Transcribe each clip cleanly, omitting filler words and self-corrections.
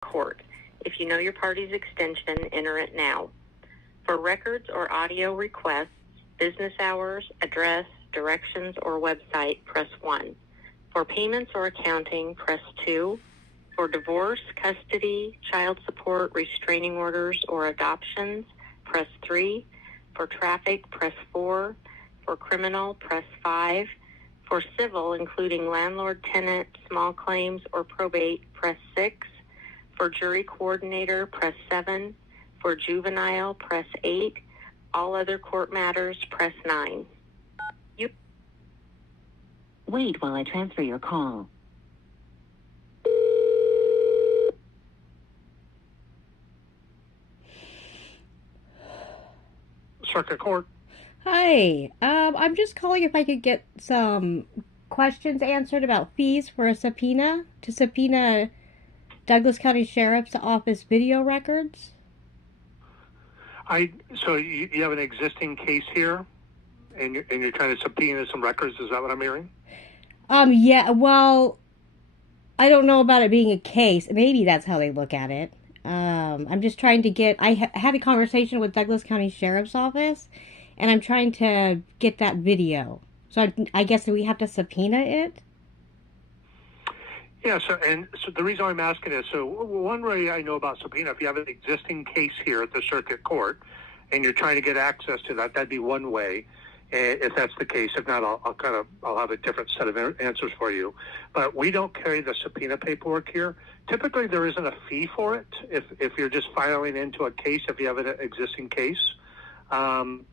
court. If you know your party's extension, enter it now. For records or audio requests, business hours, address, directions, or website, press 1. For payments or accounting, press 2. For divorce, custody, child support, restraining orders, or adoptions, press 3. For traffic, press 4. For criminal, press 5. For civil, including landlord, tenant, small claims, or probate, press 6. For jury coordinator, press 7. For juvenile, press 8. All other court matters, press 9. Wait while I transfer your call. Circuit Court. Hi, I'm just calling if I could get some questions answered about fees for a subpoena to subpoena Douglas County Sheriff's Office video records. So you have an existing case here, and you're trying to subpoena some records. Is that what I'm hearing? Yeah. Well, I don't know about it being a case. Maybe that's how they look at it. I'm just trying to get. I had a conversation with Douglas County Sheriff's Office, and I'm trying to get that video. So I guess we have to subpoena it. Yeah, so the reason I'm asking is, so one way I know about subpoena, if you have an existing case here at the circuit court and you're trying to get access to that, that'd be one way. If that's the case. If not, I'll have a different set of answers for you. But we don't carry the subpoena paperwork here. Typically, there isn't a fee for it if you're just filing into a case, if you have an existing case. What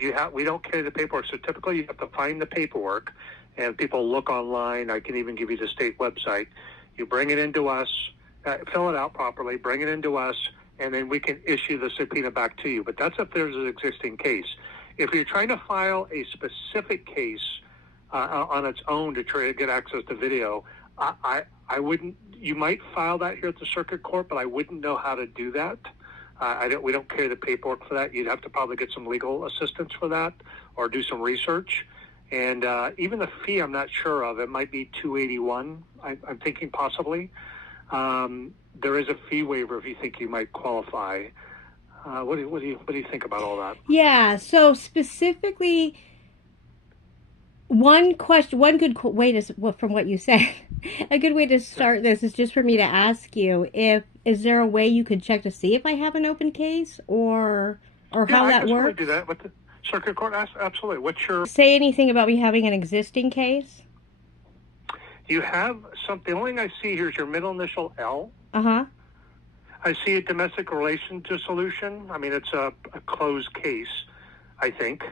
you have, we don't carry the paperwork. So typically, you have to find the paperwork. And people look online. I can even give you the state website. You bring it into us, fill it out properly, bring it into us, and then we can issue the subpoena back to you. But that's if there's an existing case. If you're trying to file a specific case on its own to try to get access to video, I wouldn't. You might file that here at the circuit court, but I wouldn't know how to do that. We don't carry the paperwork for that. You'd have to probably get some legal assistance for that or do some research. And even the fee, I'm not sure of. It might be $281. I'm thinking possibly. There is a fee waiver if you think you might qualify. What do you think about all that? Yeah. So specifically, one good way to, well, from what you said, a good way to start this is just for me to ask you is there a way you could check to see if I have an open case or how that works? I do that with the circuit court. Absolutely. What's your say anything about me having an existing case? You have something. The only thing I see here is your middle initial L. Uh-huh. I see a domestic relations dissolution. I mean, it's a closed case, I think.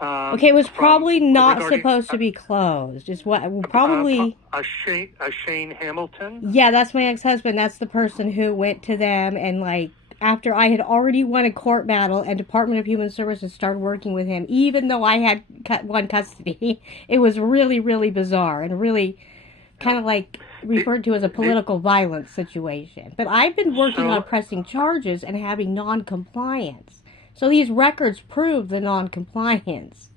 Okay, it was probably not supposed to be closed. It's what probably a Shane Hamilton. Yeah, that's my ex-husband. That's the person who went to them and after I had already won a court battle and Department of Human Services started working with him, even though I had won custody. It was really, really bizarre and really kind of referred to as a political violence situation. But I've been working on pressing charges and having non-compliance. So these records prove the non-compliance.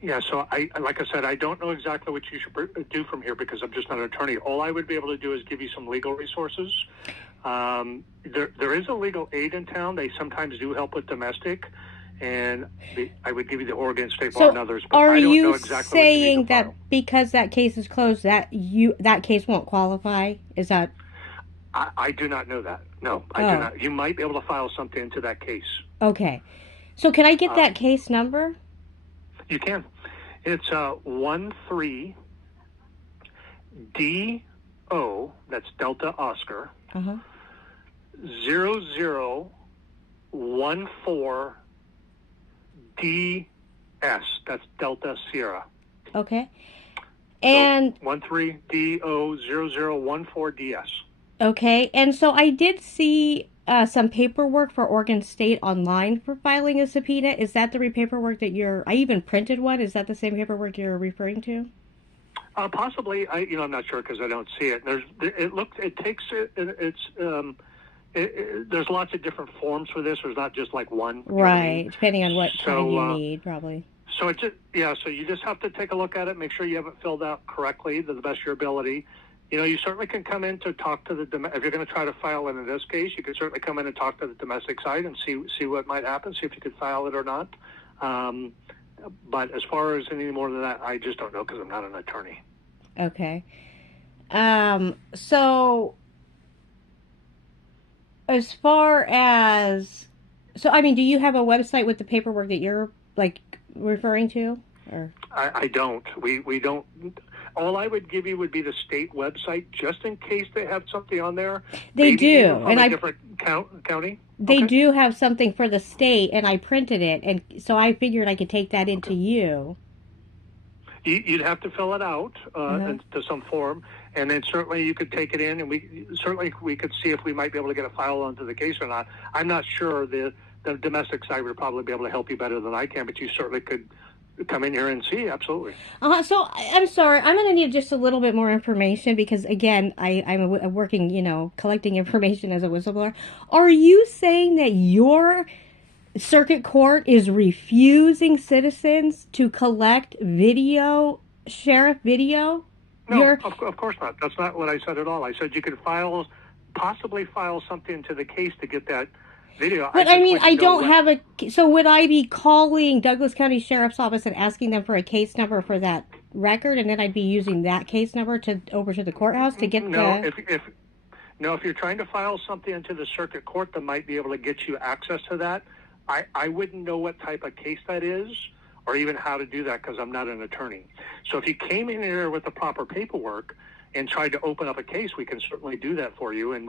Yeah, so like I said, I don't know exactly what you should do from here because I'm just not an attorney. All I would be able to do is give you some legal resources. There is a legal aid in town. They sometimes do help with domestic. And I would give you the Oregon State Bar and others. But are I don't you know exactly saying that because that case is closed, that case won't qualify? Is that? I do not know that. No, I do not. You might be able to file something into that case. Okay. So can I get that case number? You can. It's 13 DO. That's Delta Oscar. 0014 DS. That's Delta Sierra. Okay. And 13 DO 0014 DS. Okay. And so I did see some paperwork for Oregon State online for filing a subpoena. Is that the paperwork that I even printed one? Is that the same paperwork you're referring to? Possibly. I'm not sure because I don't see it. There's lots of different forms for this. There's not just like one. Right, depending on what kind you need, probably. So so you just have to take a look at it, make sure you have it filled out correctly to the best of your ability, You certainly can come in to talk to if you're going to try to file it in this case, you can certainly come in and talk to the domestic side and see what might happen, see if you could file it or not. But as far as any more than that, I just don't know because I'm not an attorney. Okay. So as far as, I mean, do you have a website with the paperwork that you're like referring to? Or I don't. We don't. All I would give you would be the state website, just in case they have something on there. They do, from a different county. They do have something for the state, and I printed it, and so I figured I could take that into you. You'd have to fill it out into some form, and then certainly you could take it in, and we could see if we might be able to get a file onto the case or not. I'm not sure. The domestic side would probably be able to help you better than I can, but you certainly could come in here and see. Absolutely. So I'm sorry, I'm going to need just a little bit more information because, again, I'm working, collecting information as a whistleblower. Are you saying that your circuit court is refusing citizens to collect sheriff video? No, of course not. That's not what I said at all. I said you could possibly file something to the case to get that video. But I don't have so would I be calling Douglas County Sheriff's Office and asking them for a case number for that record, and then I'd be using that case number over to the courthouse to get if you're trying to file something into the circuit court that might be able to get you access to that, I wouldn't know what type of case that is or even how to do that because I'm not an attorney. So if you came in here with the proper paperwork and tried to open up a case, we can certainly do that for you, and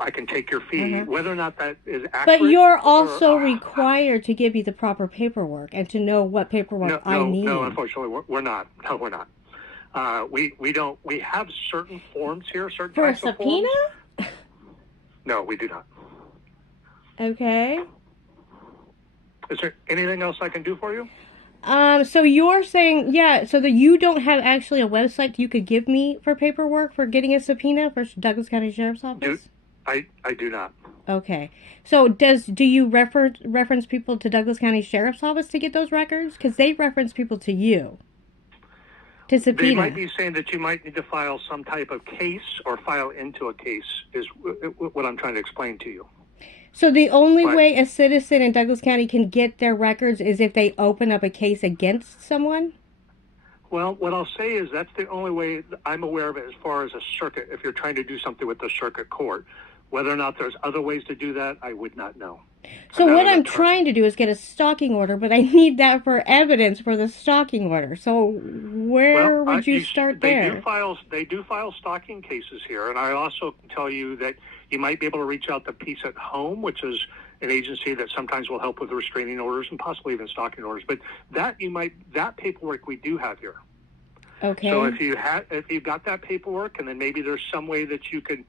I can take your fee, whether or not that is accurate. But you're also required to give me the proper paperwork and to know what paperwork I need. No, unfortunately, we're not. No, we're not. We don't. We have certain forms here, certain for types a subpoena? Of forms. No, we do not. Okay. Is there anything else I can do for you? So you're saying, so that you don't have actually a website you could give me for paperwork for getting a subpoena for Douglas County Sheriff's Office? I do not. Okay. So do you reference people to Douglas County Sheriff's Office to get those records? Because they reference people to you. To subpoena. They might be saying that you might need to file some type of case or file into a case is what I'm trying to explain to you. So the only way a citizen in Douglas County can get their records is if they open up a case against someone? Well, what I'll say is that's the only way I'm aware of it as far as a circuit, if you're trying to do something with the circuit court. Whether or not there's other ways to do that, I would not know. So what I'm trying to do is get a stalking order, but I need that for evidence for the stalking order. So where would you start there? They do file stalking cases here, and I also can tell you that you might be able to reach out to Peace at Home, which is an agency that sometimes will help with restraining orders and possibly even stalking orders. But that paperwork we do have here. Okay. So if you've got that paperwork, and then maybe there's some way that you could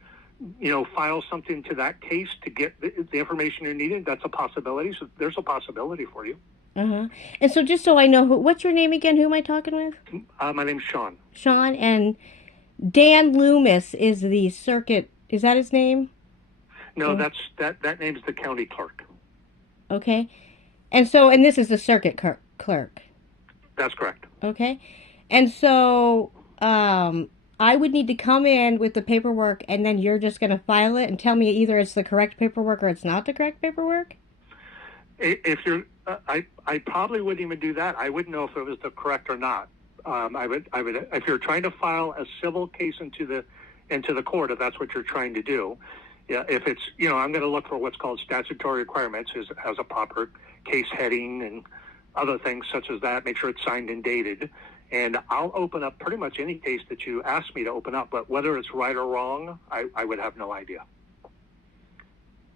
file something to that case to get the information you're needing, that's a possibility. So there's a possibility for you. And so just so I know, what's your name again? Who am I talking with? My name's Sean. Sean, and Dan Loomis is the circuit. Is that his name? No, that name's the county clerk. Okay. And this is the circuit clerk. That's correct. Okay. And so, I would need to come in with the paperwork, and then you're just going to file it and tell me either it's the correct paperwork or it's not the correct paperwork? If you're, I probably wouldn't even do that. I wouldn't know if it was the correct or not. I would, if you're trying to file a civil case into the court, if that's what you're trying to do. Yeah, if it's, I'm going to look for what's called statutory requirements, has a proper case heading and other things such as that. Make sure it's signed and dated. And I'll open up pretty much any case that you ask me to open up, but whether it's right or wrong, I would have no idea.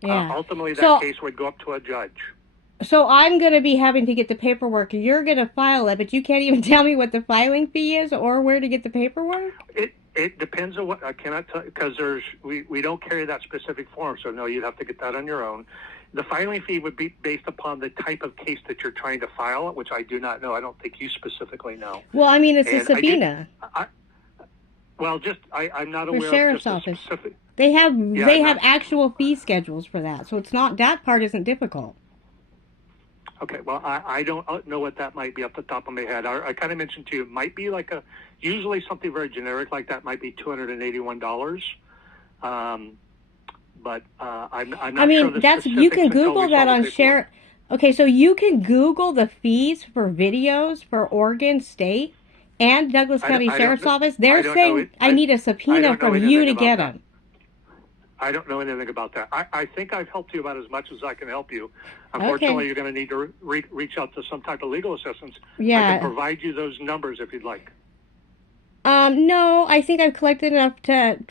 Yeah. Ultimately, that case would go up to a judge. So I'm going to be having to get the paperwork. You're going to file it, but you can't even tell me what the filing fee is or where to get the paperwork? It depends on what, I cannot tell, because we don't carry that specific form, so no, you'd have to get that on your own. The filing fee would be based upon the type of case that you're trying to file, which I do not know. I don't think you specifically know. Well, I mean, it's a subpoena. I'm not aware of sheriff's office. They have actual fee schedules for that, so it's not, that part isn't difficult. Okay, well, I don't know what that might be off the top of my head. I kind of mentioned to you, it might be like usually something very generic like that might be $281. But I'm not I mean, sure the that's specifics you can until Google we that saw the on paperwork. share. Okay, so you can Google the fees for videos for Oregon State and Douglas County I don't Sheriff's know. Office. I They're don't know saying it. I need a I subpoena don't know from anything you to about get that. them. I don't know anything about that. I think I've helped you about as much as I can help you. Okay. Unfortunately, you're going to need to reach out to some type of legal assistance. Yeah. I can provide you those numbers if you'd like. No, I think I've collected enough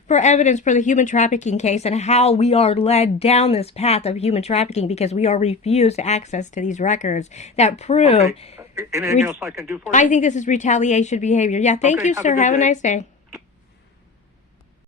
for evidence for the human trafficking case and how we are led down this path of human trafficking because we are refused access to these records that prove. Okay. Anything else I can do for you? I think this is retaliation behavior. Yeah, thank Okay, you, have a sir. good Have a day. nice day.